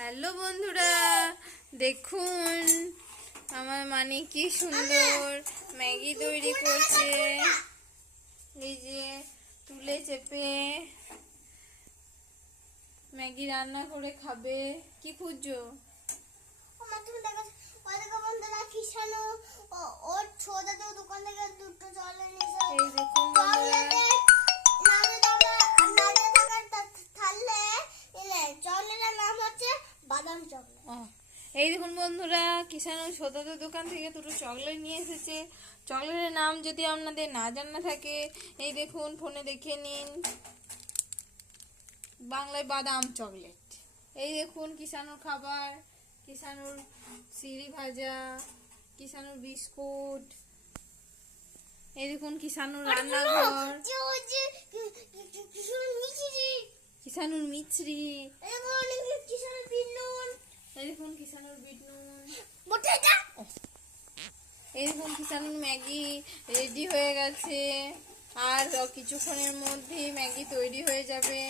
Hello বন্ধুরা, দেখুন আমার মানে কি সুন্দর ম্যাগি তৈরি করছে। এই যে তুলে চেপে ম্যাগি রান্না করে খাবে। কি খুঁজছো? বাদাম চকলেট এই দেখুন বন্ধুরা কিষানু ছোটদের দোকান থেকে দুটো চকলেট নিয়ে এসেছে। চকলেটের নাম যদি আপনাদের না জানা থাকে এই দেখুন ফোনে দেখে নিন। বাংলায় বাদাম চকলেট। এই দেখুন কিষানুর খাবার কিষানুর সিঁড়ি ভাজা কিষানুর বিস্কুট। এই দেখুন কিষানুর রান্নাঘর যে ওই যে কি- কি- কি- কিষানু মিচিরি কিষানুর মিছরি। এরকম অনেক কিষানু বিনুন এই দেখুন কিষানুর বিট নুন এই দেখুন কিষানুর ম্যাগি রেডি হয়ে গেছে। আর কিছুক্ষণের মধ্যেই ম্যাগি তৈরি হয়ে যাবে।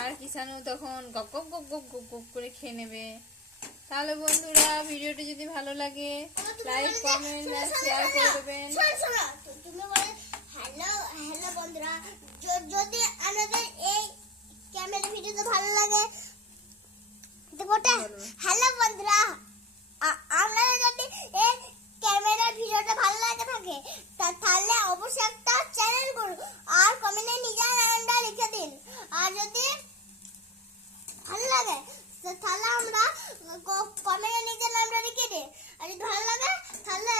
আর কিষানু তখন গপ গপ গপ গপ গপ গপ করে খেয়ে নেবে। তাহলে বন্ধুরা, ভিডিওটি যদি ভালো লাগে, লাইক, কমেন্ট আর শেয়ার করে দেবেন। তুমি বলে হ্যালো হ্যালো বন্ধুরা যদি আমাদের এই ক্যামেরা ভিডিওতে ভালো লাগে বলো। হ্যালো বন্ধুরা, আ- আমরা যদি এই ক্যামেরা ভিডিওটা ভালো লাগে থাকে তাহলে অবশ্যই একটা চ্যানেল করুন, আর কমেন্টে নিজের নামটা লিখে দিন আর যদি ভালো লাগে তাহলে আমরা কমেন্টে নিজের নামটা লিখে দিই আর যদি ভালো লাগে, তাহলে